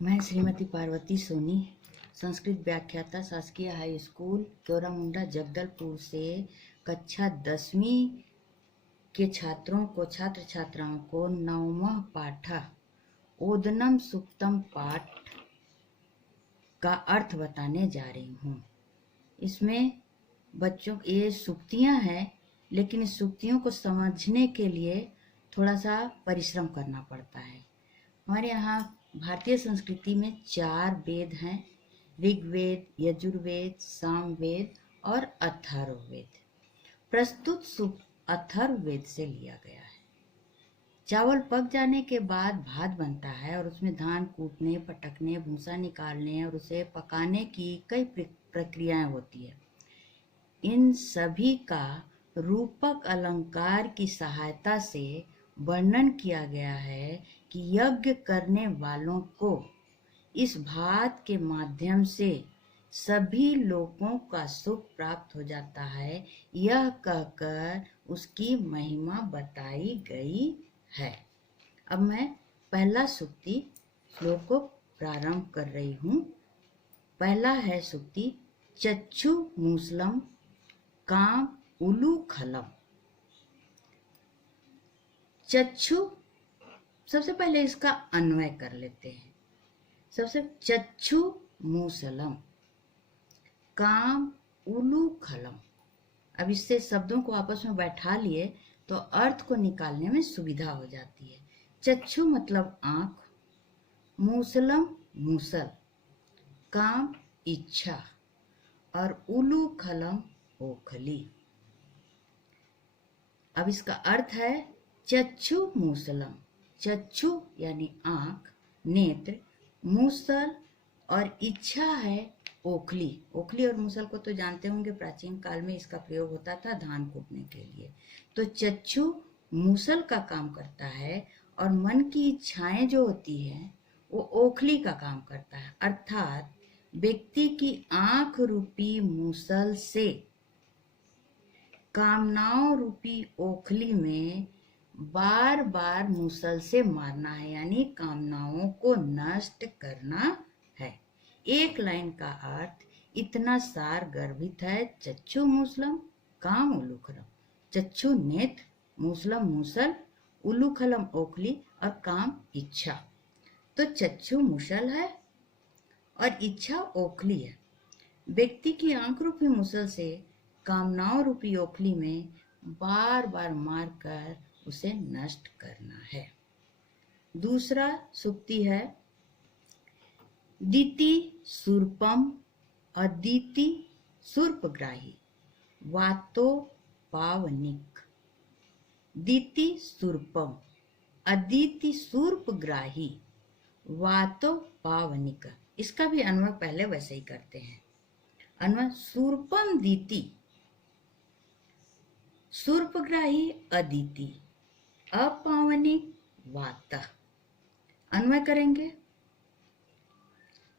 मैं श्रीमती पार्वती सोनी, संस्कृत व्याख्याता, शासकीय हाई स्कूल क्योरामुंडा जगदलपुर से कक्षा 10वीं के छात्र छात्राओं को 9वां पाठ ओदनम सुक्तम पाठ का अर्थ बताने जा रही हूँ। इसमें बच्चों ये सूक्तियाँ हैं, लेकिन इस सूक्तियों को समझने के लिए थोड़ा सा परिश्रम करना पड़ता है। हमारे यहाँ भारतीय संस्कृति में 4 वेद हैं: ऋग्वेद, यजुर्वेद, सामवेद और अथर्ववेद। प्रस्तुत सूक्त अथर्ववेद से लिया गया है। चावल पक जाने के बाद भात बनता है और उसमें धान कूटने, पटकने, भूसा निकालने और उसे पकाने की कई प्रक्रियाएं होती है। इन सभी का रूपक अलंकार की सहायता से वर्णन किया गया है कि यज्ञ करने वालों को इस भात के माध्यम से सभी लोगों का सुख प्राप्त हो जाता है, यह कहकर उसकी महिमा बताई गई है। अब मैं पहला सूक्ति श्लोक को प्रारंभ कर रही हूँ। पहला है सूक्ति: चक्षु मूसलम काम उलू खलम। चक्षु, सबसे पहले इसका अन्वय कर लेते हैं। सबसे चक्षु मूसलम काम उलू खलम। अब इससे शब्दों को आपस में बैठा लिए तो अर्थ को निकालने में सुविधा हो जाती है। चक्षु मतलब आंख, मूसलम मूसल, काम इच्छा, और उलू खलम ओखली। अब इसका अर्थ है चक्षु मूसलम। चक्षु यानी आंख, नेत्र, मूसल और इच्छा है ओखली। ओखली और मूसल को तो जानते होंगे, प्राचीन काल में इसका प्रयोग होता था धान कूटने के लिए। तो चक्षु मूसल का काम करता है और मन की इच्छाएं जो होती हैं वो ओखली का काम करता है। अर्थात व्यक्ति की आंख रूपी मूसल से कामनाओं रूपी ओखली में बार बार मूसल से मारना है, यानी कामनाओं को नष्ट करना है। एक लाइन का अर्थ इतना सार गर्भित है: चक्षु मूसलम काम उलूखलम। चक्षु नेत्र, मूसलम मूसल, उलूखलम ओखली और काम इच्छा। तो चक्षु मूसल है और इच्छा ओखली है। व्यक्ति की आंख रूपी मूसल से कामनाओं रूपी ओखली में बार बार मारकर उसे नष्ट करना है। दूसरा सूक्ति है: दीति सुरपम अदिति सुर्पग्राही वातो पावनिक। दीति सुरपम अदिति सुर्पग्राही वातो पावनिक। इसका भी अन्वय पहले वैसे ही करते हैं। अन्वय: सुरपम दीति, सुर्पग्राही अदिति, अपावनिक वातः। अन्वय करेंगे: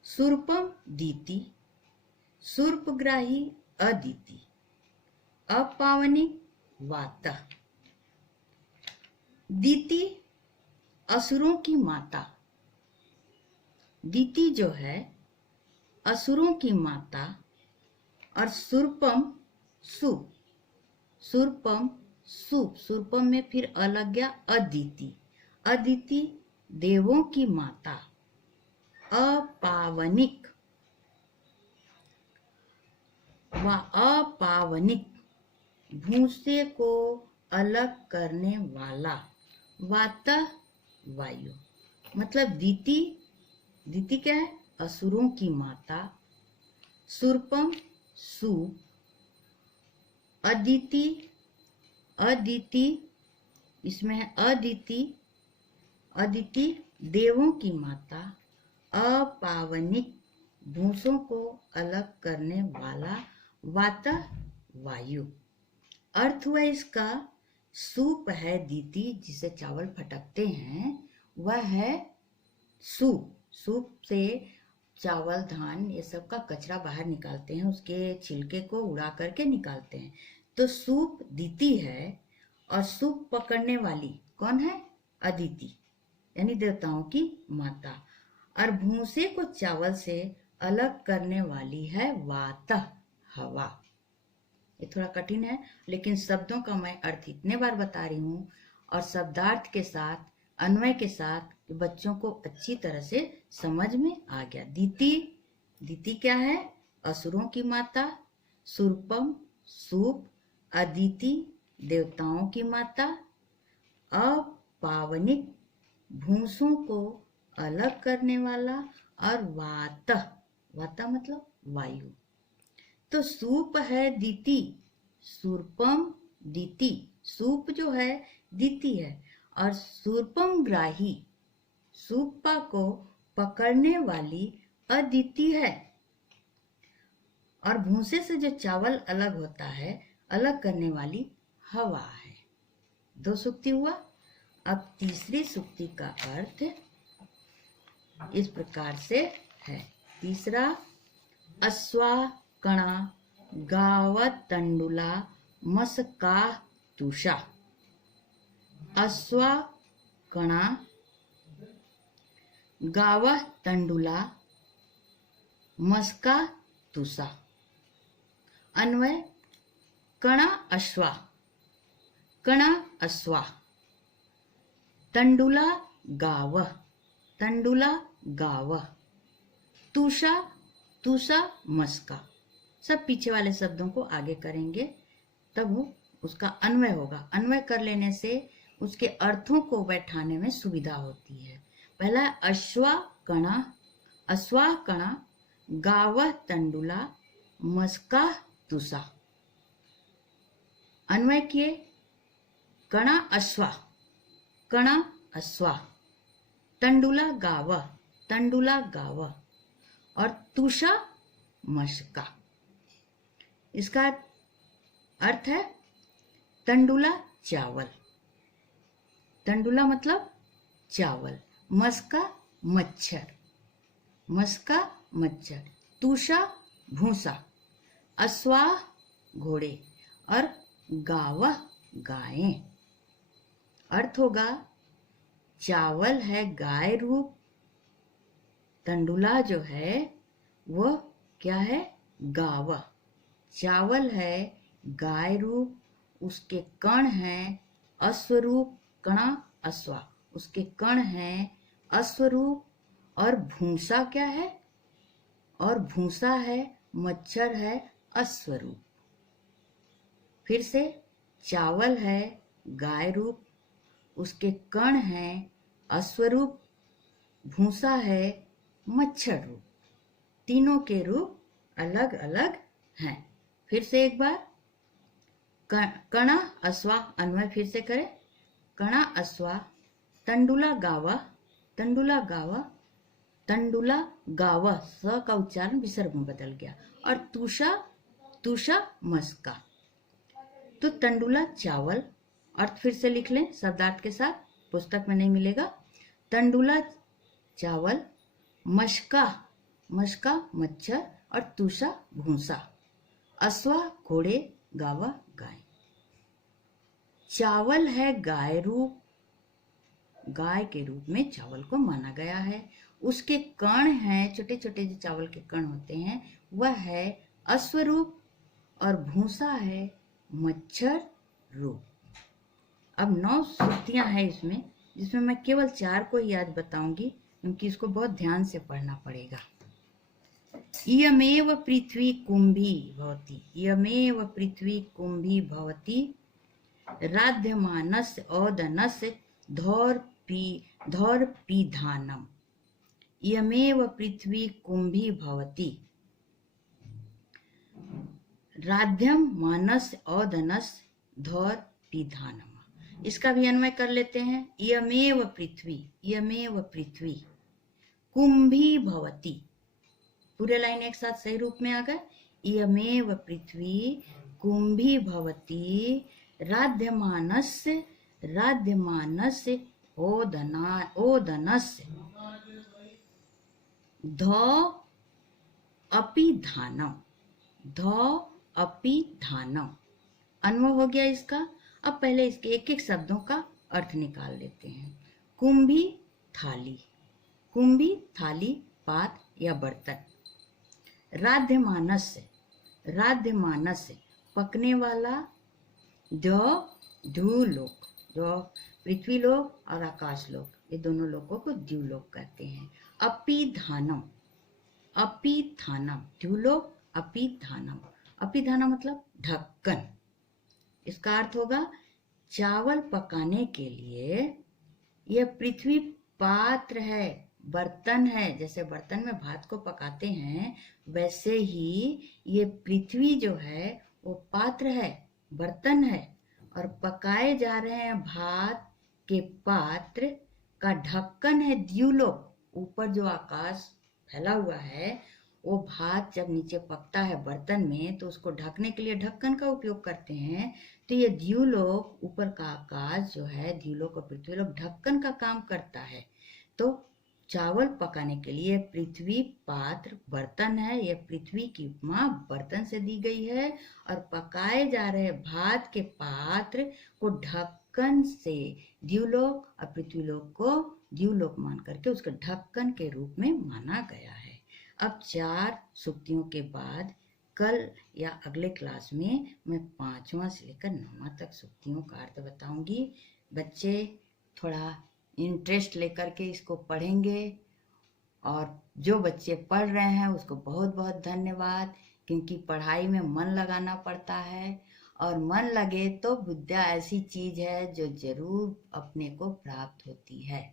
सुरपम दीति, सुर्पग्राही अदिति, अपावनिक वातः। दीति असुरों की माता। दीति जो है असुरों की माता, और सुरपम सुप, सुरपम सुप, सुरपम में फिर अलग गया अदिति। अदिति देवों की माता। अपावनिक व अपावनिक भूसे को अलग करने वाला। वातः वायु, मतलब दीति, दीति क्या है? असुरों की माता। सुरपम सूप, अदिति, अदिति इसमें है अदिति, अदिति देवों की माता। अपावनिक भूसों को अलग करने वाला। वातः वायु। अर्थ हुआ इसका: सूप है दीति, जिसे चावल फटकते हैं, वह है सूप। सूप से चावल, धान, ये सब का कचरा बाहर निकालते हैं, उसके छिलके को उड़ा करके निकालते हैं। तो सूप दीति है और सूप पकड़ने वाली कौन है? अदिति, यानी देवताओं की माता। और भूसे को चावल से अलग करने वाली है वातः, हवा। ये थोड़ा कठिन है, लेकिन शब्दों का मैं अर्थ इतने बार बता रही हूँ और शब्दार्थ के साथ, अन्वय के साथ, बच्चों को अच्छी तरह से समझ में आ गया। दीति, दीति क्या है? असुरों की माता। सुरपम, सूप। अदिति, देवताओं की माता। अपावनिक, भूसों को अलग करने वाला। और वात, वाता मतलब वायु। तो सूप है दीति, सूर्पम दीति। सूप जो है दीति है, और सूर्पम ग्राही, सूपा को पकड़ने वाली अदिति है। और भूसे से जो चावल अलग होता है, अलग करने वाली हवा है। 2 सूक्ति हुआ। अब तीसरी सूक्ति का अर्थ इस प्रकार से है। तीसरा, अश्वा कणा गाव तंडुला मस्का तुषा। अश्वा कणा गाव तंडुला मस्का तुषा। अन्वय, कणा अश्वा, कणा अश्वा। तंडुला गाव, तंडुला गाव। तुषा, तुषा मस्का। सब पीछे वाले शब्दों को आगे करेंगे, तब वो उसका अन्वय होगा। अन्वय कर लेने से उसके अर्थों को बैठाने में सुविधा होती है। पहला अश्वा कणा, अश्वा कणा गाव तंडुला मस्का तुषा। अन्वय किए, कणा अश्वा, कणा अश्वा। तंडुला गाव, तंडुला गाव। और तुषा मस्का। इसका अर्थ है तंडुला चावल, तंडुला मतलब चावल। मस्का मच्छर, मस्का मच्छर। तुषा भूसा। अश्वा घोड़े और गाव गायें। अर्थ होगा, चावल है गाय रूप, तंडुला जो है वो क्या है? गाव। चावल है गाय रूप, उसके कण हैं अश्वरूप, कणा अश्वा, उसके कण हैं अश्वरूप। और भूसा क्या है? और भूसा है मच्छर है अश्वरूप। फिर से, चावल है गाय रूप, उसके कण हैं अश्वरूप, भूसा है मच्छर रूप। तीनों के रूप अलग अलग हैं। फिर से एक बार, कणा अश्वा, अन्वय फिर से करें। कणा अश्वा, तंडुला गावा, तंडुला गावा। तंडुला गावा, स का उच्चारण विसर्ग में बदल गया। और तुषा, तुषा मस्का। तो तंडुला चावल, अर्थ फिर से लिख लें शब्दार्थ के साथ, पुस्तक में नहीं मिलेगा। तंडुला चावल, मस्का, मस्का मच्छर, और तुषा भूसा। अश्वा घोड़े, गावा गाय। चावल है गाय रूप, गाय के रूप में चावल को माना गया है। उसके कण हैं, छोटे छोटे जो चावल के कण होते हैं, वह है अश्वरूप, और भूसा है मच्छर रूप। अब 9 सूक्तियां हैं इसमें, जिसमें मैं केवल 4 को ही आज बताऊंगी, क्योंकि इसको बहुत ध्यान से पढ़ना पड़ेगा। इयमेव पृथ्वी कुंभी भवति, इयमेव पृथ्वी कुंभी भवति। राध्यमानस्य ओदनस्य धौर्पिधानम। इयमेव पृथ्वी कुंभी भवति। राध्यम मानस औदनस धौर्पिधानम। इसका भी अन्वय कर लेते हैं। इयमेव पृथ्वी, इयमेव पृथ्वी कुंभी भवति। पूरे लाइन एक साथ सही रूप में आ गए। इयमेव पृथ्वी कुंभी भवति। राध्यमानस्य, राध्यमानस्य ओदनस्य धौ अपि धानम, धौ अपि धानम। अन्वय हो गया इसका। अब पहले इसके एक एक शब्दों का अर्थ निकाल लेते हैं। कुंभी थाली, कुंभी थाली पात या बर्तन। राध्यमानस से पकने वाला। द्यूलोक, जो पृथ्वी लोक और आकाश लोक, ये दोनों लोकों को द्यूलोक कहते हैं। अपिधानम, द्यूलोक अपिधानम। अपिधानम मतलब ढक्कन। इसका अर्थ होगा चावल पकाने के लिए यह पृथ्वी पात्र है, बर्तन है। जैसे बर्तन में भात को पकाते हैं, वैसे ही ये पृथ्वी जो है वो पात्र है, बर्तन है। और पकाए जा रहे हैं भात के पात्र का ढक्कन है द्यूलोक। ऊपर जो आकाश फैला हुआ है, वो भात जब नीचे पकता है बर्तन में तो उसको ढकने के लिए ढक्कन का उपयोग करते हैं। तो ये द्यूलोक, ऊपर का आकाश जो है, द्यूलोक और पृथ्वीलोक ढक्कन का काम करता है। तो चावल पकाने के लिए पृथ्वी पात्र बर्तन है। यह पृथ्वी की उपमा बर्तन से दी गई है। और पकाए जा रहे भात के पात्र को ढक्कन से द्यूलोक और पृथ्वीलोक को द्यूलोक मान करके उसके ढक्कन के रूप में माना गया है। अब 4 सूक्तियों के बाद कल या अगले क्लास में मैं 5वां से लेकर 9वां तक सूक्तियों का अर्थ बताऊंगी। बच्चे थोड़ा इंटरेस्ट लेकर के इसको पढ़ेंगे। और जो बच्चे पढ़ रहे हैं उसको बहुत बहुत धन्यवाद, क्योंकि पढ़ाई में मन लगाना पड़ता है। और मन लगे तो विद्या ऐसी चीज है जो जरूर अपने को प्राप्त होती है।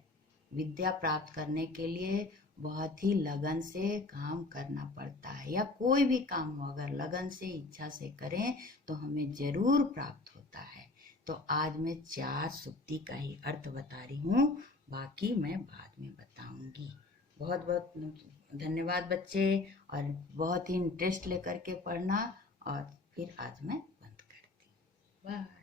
विद्या प्राप्त करने के लिए बहुत ही लगन से काम करना पड़ता है, या कोई भी काम हो अगर लगन से इच्छा से करें तो हमें जरूर प्राप्त होता है। तो आज मैं 4 सूक्ति का ही अर्थ बता रही हूँ, बाकी मैं बाद में बताऊंगी। बहुत बहुत धन्यवाद बच्चे, और बहुत ही इंटरेस्ट लेकर के पढ़ना। और फिर आज मैं बंद करती हूँ। बाय।